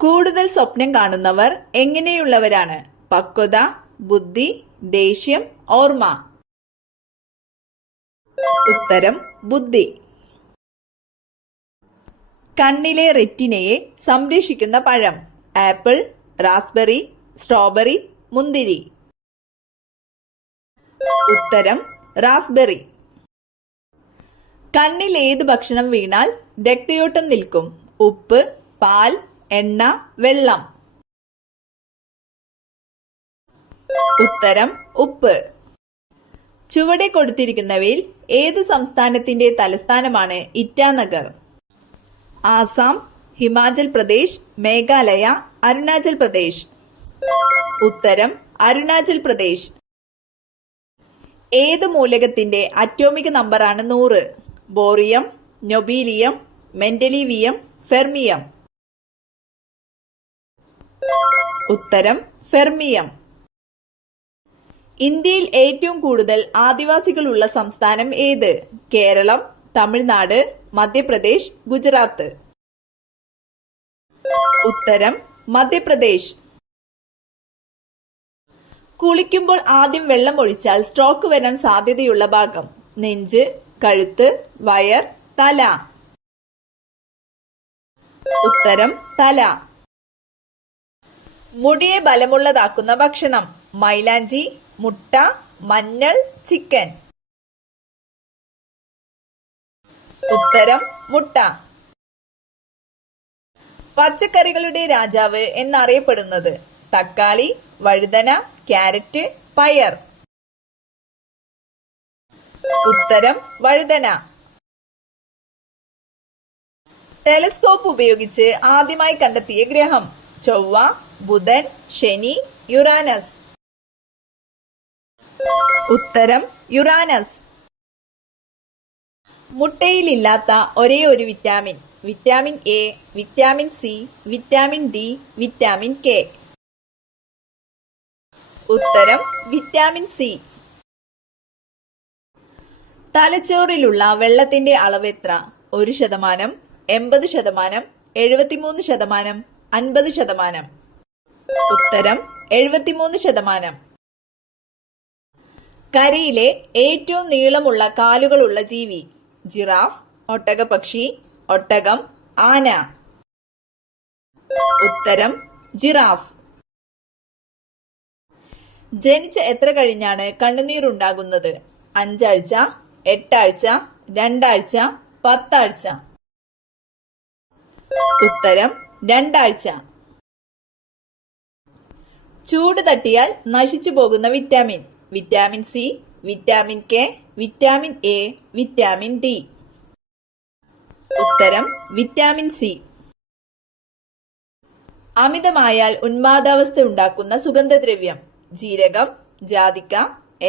കൂടുതൽ സ്വപ്നം കാണുന്നവർ എങ്ങനെയുള്ളവരാണ്? പക്വത, ബുദ്ധി, ദേഷ്യം, ഓർമ്മ. ഉത്തരം ബുദ്ധി. കണ്ണിലെ റെറ്റിനയെ സംരക്ഷിക്കുന്ന പഴം: ആപ്പിൾ, റാസ്ബെറി, സ്ട്രോബെറി, മുന്തിരി. ഉത്തരം റാസ്ബെറി. കണ്ണിൽ ഏത് ഭക്ഷണം വീണാൽ രക്തയോട്ടം നിൽക്കും? ഉപ്പ്, പാൽ, എണ്ണ, വെള്ളം. ഉത്തരം ഉപ്പ്. ചുവടെ കൊടുത്തിരിക്കുന്നവയിൽ ഏത് സംസ്ഥാനത്തിന്റെ തലസ്ഥാനമാണ് ഇറ്റാനഗർ? ആസാം, ഹിമാചൽ പ്രദേശ്, മേഘാലയ, അരുണാചൽ പ്രദേശ്. ഉത്തരം അരുണാചൽ പ്രദേശ്. ഏത് മൂലകത്തിന്റെ അറ്റോമിക് നമ്പറാണ് 100? Bohrium, nobelium, mendelevium, fermium. ഉത്തരം ഫെർമിയം. ഇന്ത്യയിൽ ഏറ്റവും കൂടുതൽ ആദിവാസികളുള്ള സംസ്ഥാനം ഏത്? കേരളം, തമിഴ്നാട്, മധ്യപ്രദേശ്, ഗുജറാത്ത്. ഉത്തരം മധ്യപ്രദേശ്. കുളിക്കുമ്പോൾ ആദ്യം വെള്ളം ഒഴിച്ചാൽ സ്ട്രോക്ക് വരാൻ സാധ്യതയുള്ള ഭാഗം: നെഞ്ച്, കഴുത്ത്, വയർ, തല. ഉത്തരം തല. മുടിയെ ബലമുള്ളതാക്കുന്ന ഭക്ഷണം: മൈലാഞ്ചി, മുട്ട, മഞ്ഞൾ, ചിക്കൻ. ഉത്തരം മുട്ട. പച്ചക്കറികളുടെ രാജാവ് എന്നറിയപ്പെടുന്നത്: തക്കാളി, വഴുതന, ക്യാരറ്റ്, പയർ. ഉത്തരം വഴുതന. ടെലസ്കോപ്പ് ഉപയോഗിച്ച് ആദ്യമായി കണ്ടെത്തിയ ഗ്രഹം: ചൊവ്വ, ബുധൻ, ശനി, യുറാനസ്. ഉത്തരം യുറാനസ്. മുട്ടയിലില്ലാത്ത ഒരേ ഒരു vitamin: vitamin A, vitamin C, vitamin D, vitamin K. ഉത്തരം വിറ്റാമിൻ സി. തലച്ചോറിലുള്ള വെള്ളത്തിന്റെ അളവ് എത്ര? 1%, 80%, 73%, 50%. ഉത്തരം 73%. കരയിലെ ഏറ്റവും നീളമുള്ള കാലുകളുള്ള ജീവി: ജിറാഫ്, ഒട്ടകപക്ഷി, ഒട്ടകം, ആന. ഉത്തരം ജിറാഫ്. ജനിച്ച് എത്ര കഴിഞ്ഞാണ് കണ്ണുനീരുണ്ടാകുന്നത്? 5 ആഴ്ച, 8 ആഴ്ച, 2 ആഴ്ച, 10 ആഴ്ച. ഉത്തരം 2 ആഴ്ച. ചൂട് തട്ടിയാൽ നശിച്ചു പോകുന്ന vitamin: vitamin C, vitamin K, vitamin A, vitamin D. ഉത്തരം വിറ്റാമിൻ സി. അമിതമായാൽ ഉന്മാദാവസ്ഥ ഉണ്ടാക്കുന്ന സുഗന്ധദ്രവ്യം: ജീരകം, ജാതിക്ക,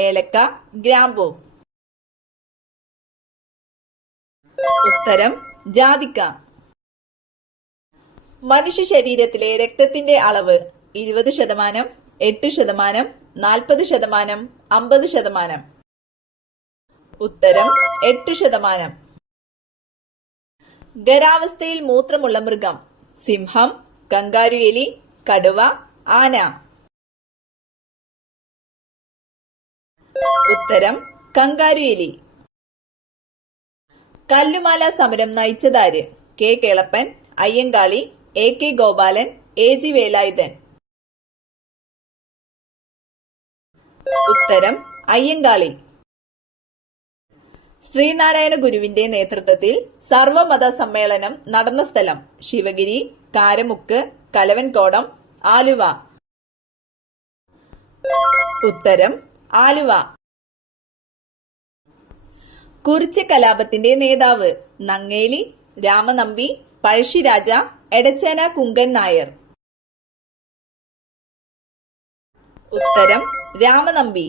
ഏലക്ക, ഗ്രാമ്പൂ. ഉത്തരം ജാതിക്ക. മനുഷ്യ ശരീരത്തിലെ രക്തത്തിന്റെ അളവ്: 20%, 8%, 40%, 50%. ഉത്തരം 8%. ഖരാവസ്ഥയിൽ മൂത്രമുള്ള മൃഗം: സിംഹം, കങ്കാരു എലി, കടുവ, ആന. ഉത്തരം കങ്കാരു എലി. കല്ലുമാല സമരം നയിച്ചതാര്? K Kelappan, Ayyankali, A K Gopalan, A G Velayudhan. ഉത്തരം അയ്യങ്കാളി. ശ്രീനാരായണ ഗുരുവിന്റെ നേതൃത്വത്തിൽ സർവമത സമ്മേളനം നടന്ന സ്ഥലം: ശിവഗിരി, കാരമുക്ക്, കലവൻകോടം, ആലുവ. ഉത്തരം ആലുവ. കുറിച്യ കലാപത്തിന്റെ നേതാവ്: നങ്ങേലി, രാമനമ്പി, പഴശ്ശിരാജ, എടച്ചേന കുങ്കൻ നായർ. ഉത്തരം രാമനമ്പി.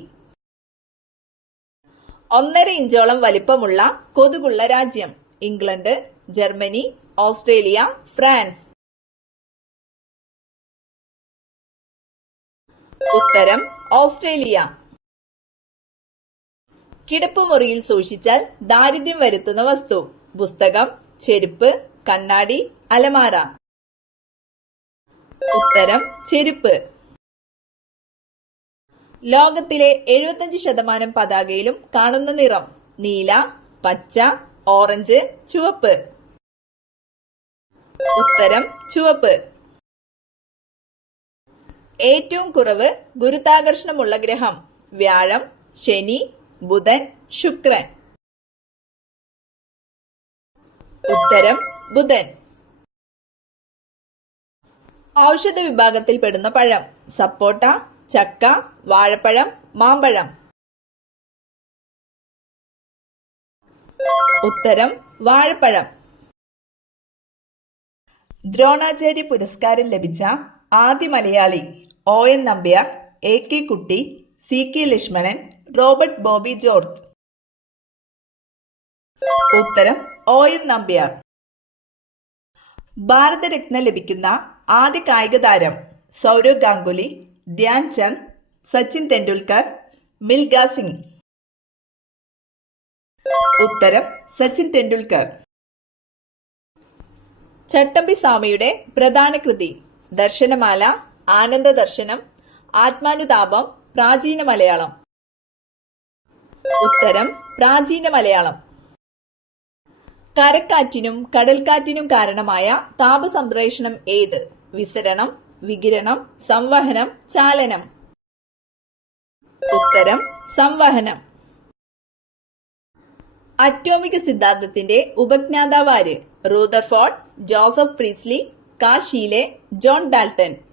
1.5 ഇഞ്ചോളം വലിപ്പമുള്ള കൊതുകുള്ള രാജ്യം: ഇംഗ്ലണ്ട്, ജർമ്മനി, ഓസ്ട്രേലിയ, ഫ്രാൻസ്. ഉത്തരം ഓസ്ട്രേലിയ. കിടപ്പുമുറിയിൽ സൂക്ഷിച്ചാൽ ദാരിദ്ര്യം വരുത്തുന്ന വസ്തു: പുസ്തകം, ചെരുപ്പ്, കണ്ണാടി, അലമാര. ഉത്തരം ചെരുപ്പ്. ലോകത്തിലെ 75% പതാകയിലും കാണുന്ന നിറം നീല, പച്ച, ഓറഞ്ച്, ചുവപ്പ്. ഉത്തരം ചുവപ്പ്. ഏറ്റവും കുറവ് ഗുരുത്വാകർഷണമുള്ള ഗ്രഹം വ്യാഴം, ശനി, ബുധൻ, ശുക്രൻ. ഉത്തരം ബുധൻ. ഔഷധ വിഭാഗത്തിൽപ്പെടുന്ന പഴം സപ്പോട്ട, ചക്ക, വാഴപ്പഴം, മാമ്പഴം. ഉത്തരം വാഴപ്പഴം. ദ്രോണാചാര്യ പുരസ്കാരം ലഭിച്ച ആദ്യ മലയാളി ON നമ്പ്യാർ, AK കുട്ടി, CK Lakshmanan, Robert Bobby George. ഉത്തരം ON നമ്പ്യാർ. ഭാരതരത്ന ലഭിക്കുന്ന ആദ്യ കായിക താരം സൗരവ് ഗാംഗുലി, ധ്യാൻ ചന്ദ്, സച്ചിൻ തെണ്ടുൽക്കർ, മിൽഖ സിംഗ്. ഉത്തരം സച്ചിൻ തെണ്ടുൽക്കർ. ചട്ടമ്പി സ്വാമിയുടെ പ്രധാന കൃതി ദർശനമാല, ആനന്ദ ദർശനം, ആത്മാനുതാപം, പ്രാചീന മലയാളം. ഉത്തരം പ്രാചീന മലയാളം. കരക്കാറ്റിനും കടൽക്കാറ്റിനും കാരണമായ താപസംപ്രേഷണം ഏത്? വിസരണം, വികിരണം, സംവഹനം, ചാലനം. ഉത്തരം സംവഹനം. അറ്റോമിക് സിദ്ധാന്തത്തിന്റെ ഉപജ്ഞാതാവാര്? Rutherford, Joseph Priestley, Carl Scheele, John Dalton.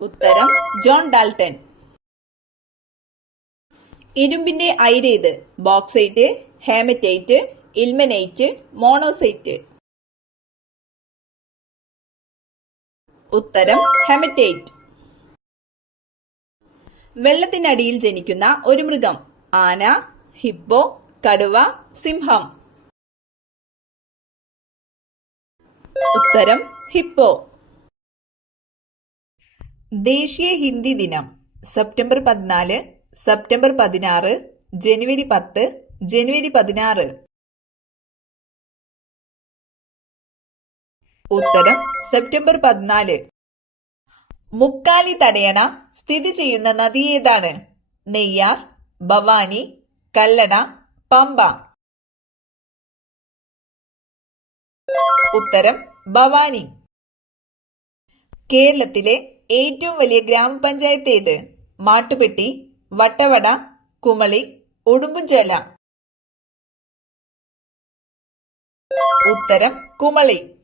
ഉത്തരം ജോൺ ഡാൽട്ടൺ. ഇരുമ്പിന്റെ അയിരേത്? Bauxite, haematite, ilmenite, monazite. ഉത്തരം ഹെമറ്റൈറ്റ്. വെള്ളത്തിനടിയിൽ ജനിക്കുന്ന ഒരു മൃഗം ആന, ഹിപ്പോ, കടുവ, സിംഹം. ഉത്തരം ഹിപ്പോ. ദേശീയ ഹിന്ദി ദിനം സെപ്റ്റംബർ 14, സെപ്റ്റംബർ 16, ജനുവരി 10, ജനുവരി 16. ഉത്തരം സെപ്റ്റംബർ 14. മുക്കാലി തടയണ സ്ഥിതി ചെയ്യുന്ന നദി ഏതാണ്? നെയ്യാർ, ഭവാനി, കല്ലട, പമ്പ. ഉത്തരം ഭവാനി. കേരളത്തിലെ ഏറ്റവും വലിയ ഗ്രാമപഞ്ചായത്ത് ഏത്? മാട്ടുപ്പെട്ടി, വട്ടവട, കുമളി, ഉടുമ്പുംചോല. ഉത്തരം കുമളി.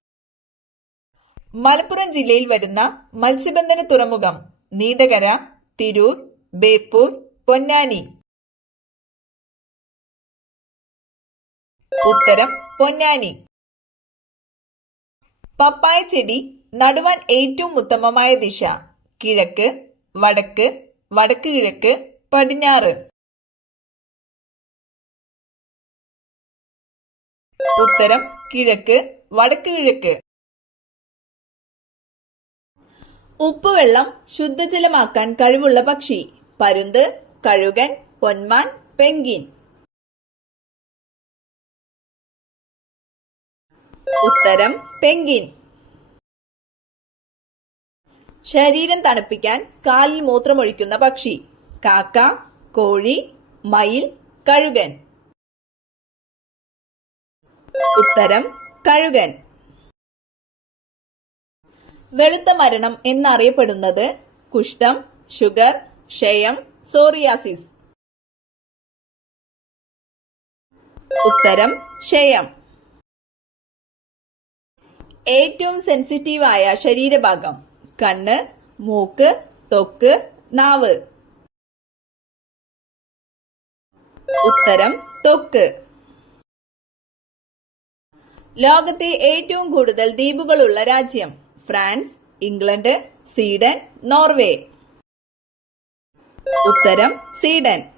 മലപ്പുറം ജില്ലയിൽ വരുന്ന മത്സ്യബന്ധന തുറമുഖം നീണ്ടകര, തിരൂർ, ബേപ്പൂർ, പൊന്നാനി. ഉത്തരം പൊന്നാനി. പപ്പായ ചെടി നടുവാൻ ഏറ്റവും ഉത്തമമായ ദിശ കിഴക്ക്, വടക്ക്, വടക്ക് കിഴക്ക്, പടിഞ്ഞാറ്. ഉത്തരം കിഴക്ക്, വടക്ക് കിഴക്ക്. ഉപ്പുവെള്ളം ശുദ്ധജലമാക്കാൻ കഴിവുള്ള പക്ഷി പരുന്ത്, കഴുകൻ, പൊന്മാൻ, പെൻഗ്വിൻ. ഉത്തരം പെൻഗ്വിൻ. ശരീരം തണുപ്പിക്കാൻ കാലിൽ മൂത്രമൊഴിക്കുന്ന പക്ഷി കാക്ക, കോഴി, മയിൽ, കഴുകൻ. ഉത്തരം കഴുകൻ. വെളുത്ത മരണം എന്നറിയപ്പെടുന്നത് കുഷ്ഠം, ഷുഗർ, ക്ഷയം, സോറിയാസിസ്. ഉത്തരം ക്ഷയം. ഏറ്റവും സെൻസിറ്റീവായ ശരീരഭാഗം കണ്ണ്, മൂക്ക്, ത്വക്ക്, നാവ്. ഉത്തരം ത്വക്ക്. ലോകത്തെ ഏറ്റവും കൂടുതൽ ദ്വീപുകളുള്ള രാജ്യം ഫ്രാൻസ്, ഇംഗ്ലണ്ട്, സ്വീഡൻ, നോർവേ. ഉത്തരം സ്വീഡൻ.